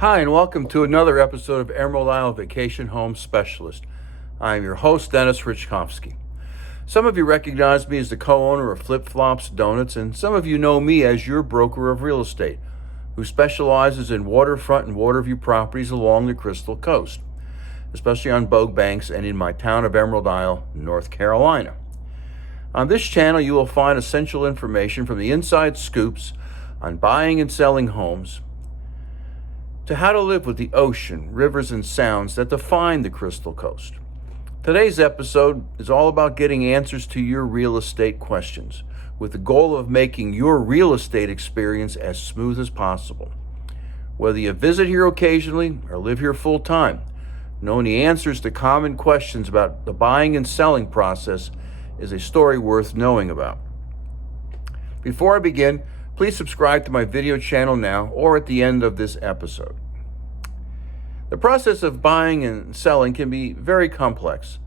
Hi, and welcome to another episode of Emerald Isle Vacation Home Specialist. I am your host, Dennis Richkovsky. Some of you recognize me as the co-owner of Flip Flops Donuts, and some of you know me as your broker of real estate, who specializes in waterfront and waterview properties along the Crystal Coast, especially on boat banks and in my town of Emerald Isle, North Carolina. On this channel, you will find essential information from the inside scoops on buying and selling homes, to how to live with the ocean, rivers, and sounds that define the Crystal Coast. Today's episode is all about getting answers to your real estate questions, with the goal of making your real estate experience as smooth as possible. Whether you visit here occasionally or live here full time, knowing the answers to common questions about the buying and selling process is a story worth knowing about. Before I begin, please subscribe to my video channel now or at the end of this episode. The process of buying and selling can be very complex,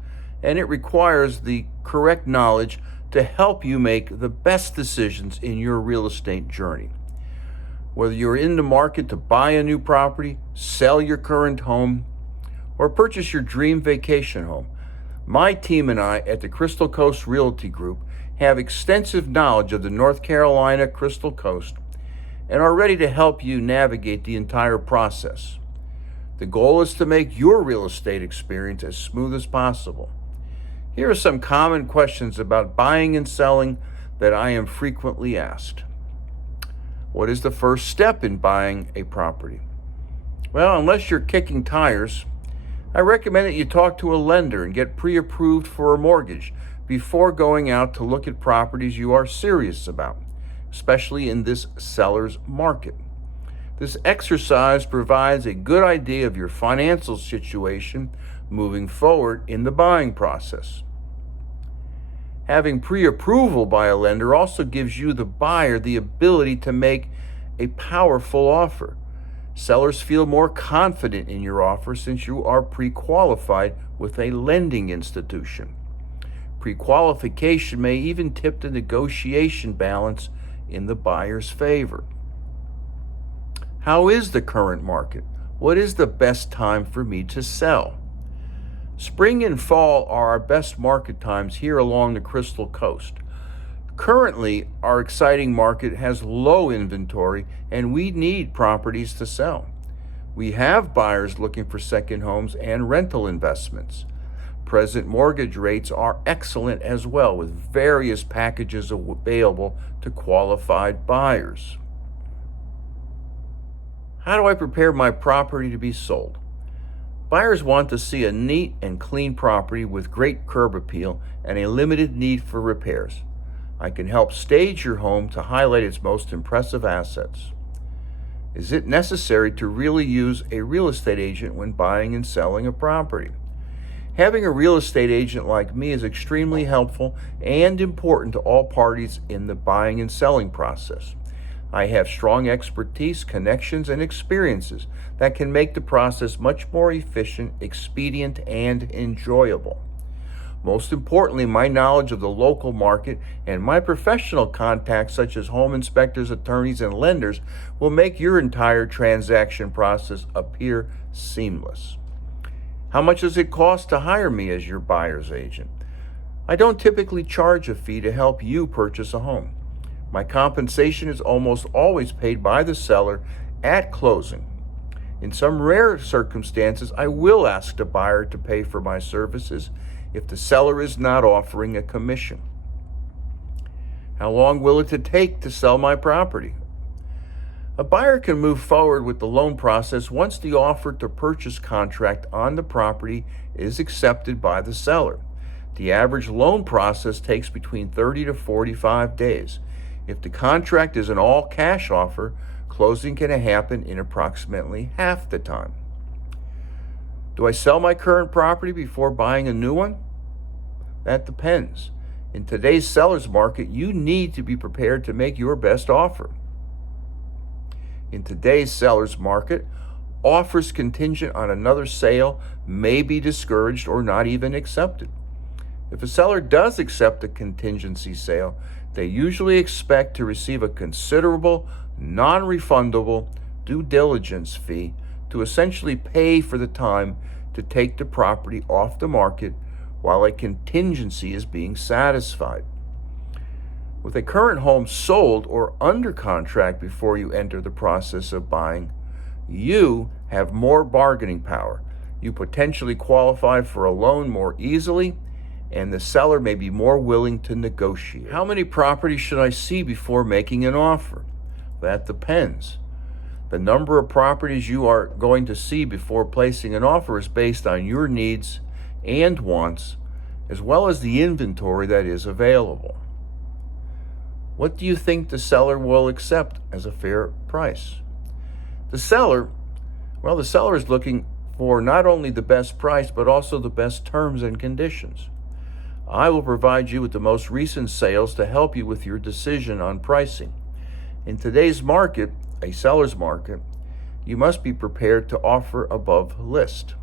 and it requires the correct knowledge to help you make the best decisions in your real estate journey. Whether you're in the market to buy a new property, sell your current home, or purchase your dream vacation home, my team and I at the Crystal Coast Realty Group have extensive knowledge of the North Carolina Crystal Coast and are ready to help you navigate the entire process. The goal is to make your real estate experience as smooth as possible. Here are some common questions about buying and selling that I am frequently asked. What is the first step in buying a property? Well, unless you're kicking tires, I recommend that you talk to a lender and get pre-approved for a mortgage before going out to look at properties you are serious about, especially in this seller's market. This exercise provides a good idea of your financial situation moving forward in the buying process. Having pre-approval by a lender also gives you, the buyer, the ability to make a powerful offer. Sellers feel more confident in your offer since you are pre-qualified with a lending institution. Pre-qualification may even tip the negotiation balance in the buyer's favor. How is the current market? What is the best time for me to sell? Spring and fall are our best market times here along the Crystal Coast. Currently, our exciting market has low inventory and we need properties to sell. We have buyers looking for second homes and rental investments. Present mortgage rates are excellent as well, with various packages available to qualified buyers. How do I prepare my property to be sold? Buyers want to see a neat and clean property with great curb appeal and a limited need for repairs. I can help stage your home to highlight its most impressive assets. Is it necessary to really use a real estate agent when buying and selling a property? Having a real estate agent like me is extremely helpful and important to all parties in the buying and selling process. I have strong expertise, connections, and experiences that can make the process much more efficient, expedient, and enjoyable. Most importantly, my knowledge of the local market and my professional contacts such as home inspectors, attorneys, and lenders will make your entire transaction process appear seamless. How much does it cost to hire me as your buyer's agent? I don't typically charge a fee to help you purchase a home. My compensation is almost always paid by the seller at closing. In some rare circumstances, I will ask the buyer to pay for my services if the seller is not offering a commission. How long will it take to sell my property? A buyer can move forward with the loan process once the offer to purchase contract on the property is accepted by the seller. The average loan process takes between 30 to 45 days. If the contract is an all-cash offer, closing can happen in approximately half the time. Do I sell my current property before buying a new one? That depends. In today's seller's market, you need to be prepared to make your best offer. In today's seller's market, offers contingent on another sale may be discouraged or not even accepted. If a seller does accept a contingency sale, they usually expect to receive a considerable, non-refundable due diligence fee to essentially pay for the time to take the property off the market while a contingency is being satisfied. With a current home sold or under contract before you enter the process of buying, you have more bargaining power. You potentially qualify for a loan more easily, and the seller may be more willing to negotiate. How many properties should I see before making an offer? That depends. The number of properties you are going to see before placing an offer is based on your needs and wants, as well as the inventory that is available. What do you think the seller will accept as a fair price? The seller is looking for not only the best price, but also the best terms and conditions. I will provide you with the most recent sales to help you with your decision on pricing. In today's market, a seller's market, you must be prepared to offer above list.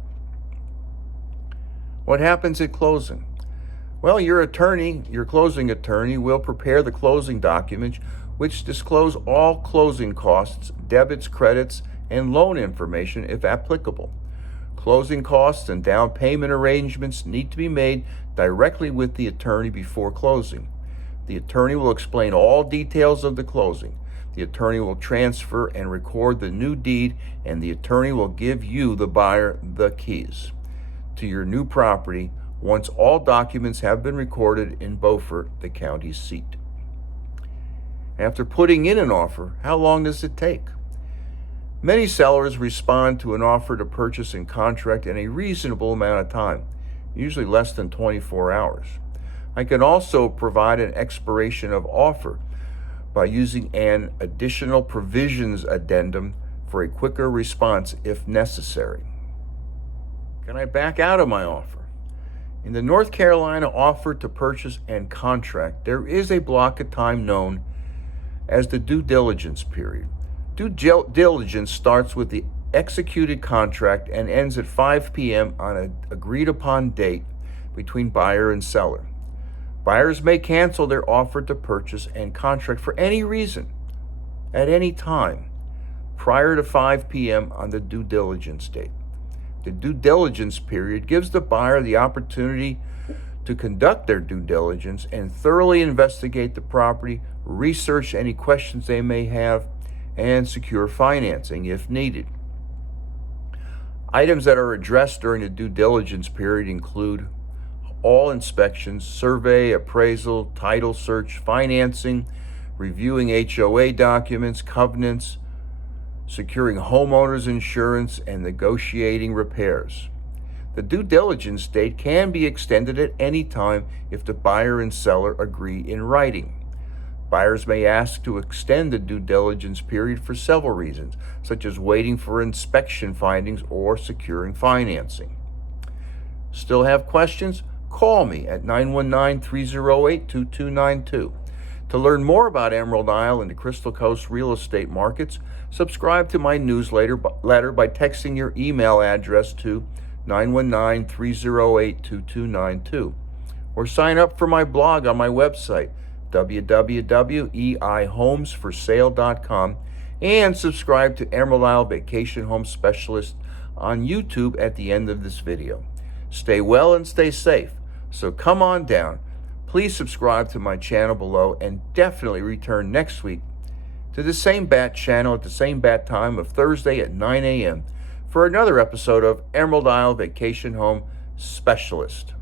What happens at closing? Well, your closing attorney, will prepare the closing documents which disclose all closing costs, debits, credits, and loan information if applicable. Closing costs and down payment arrangements need to be made directly with the attorney before closing. The attorney will explain all details of the closing. The attorney will transfer and record the new deed, and the attorney will give you, the buyer, the keys to your new property once all documents have been recorded in Beaufort, the county seat. After putting in an offer, how long does it take? Many sellers respond to an offer to purchase and contract in a reasonable amount of time, usually less than 24 hours. I can also provide an expiration of offer by using an additional provisions addendum for a quicker response if necessary. Can I back out of my offer? In the North Carolina offer to purchase and contract, there is a block of time known as the due diligence period. Due diligence starts with the executed contract and ends at 5 p.m. on an agreed upon date between buyer and seller. Buyers may cancel their offer to purchase and contract for any reason, at any time, prior to 5 p.m. on the due diligence date. The due diligence period gives the buyer the opportunity to conduct their due diligence and thoroughly investigate the property, research any questions they may have, and secure financing if needed. Items that are addressed during the due diligence period include all inspections, survey, appraisal, title search, financing, reviewing HOA documents, covenants, securing homeowners insurance, and negotiating repairs. The due diligence date can be extended at any time if the buyer and seller agree in writing. Buyers may ask to extend the due diligence period for several reasons, such as waiting for inspection findings or securing financing. Still have questions? Call me at 919-308-2292. To learn more about Emerald Isle and the Crystal Coast real estate markets, subscribe to my newsletter by texting your email address to 919-308-2292, or sign up for my blog on my website, www.eihomesforsale.com, and subscribe to Emerald Isle Vacation Home Specialist on YouTube at the end of this video. Stay well and stay safe, so come on down. Please subscribe to my channel below, and definitely return next week to the same bat channel at the same bat time of Thursday at 9 a.m. for another episode of Emerald Isle Vacation Home Specialist.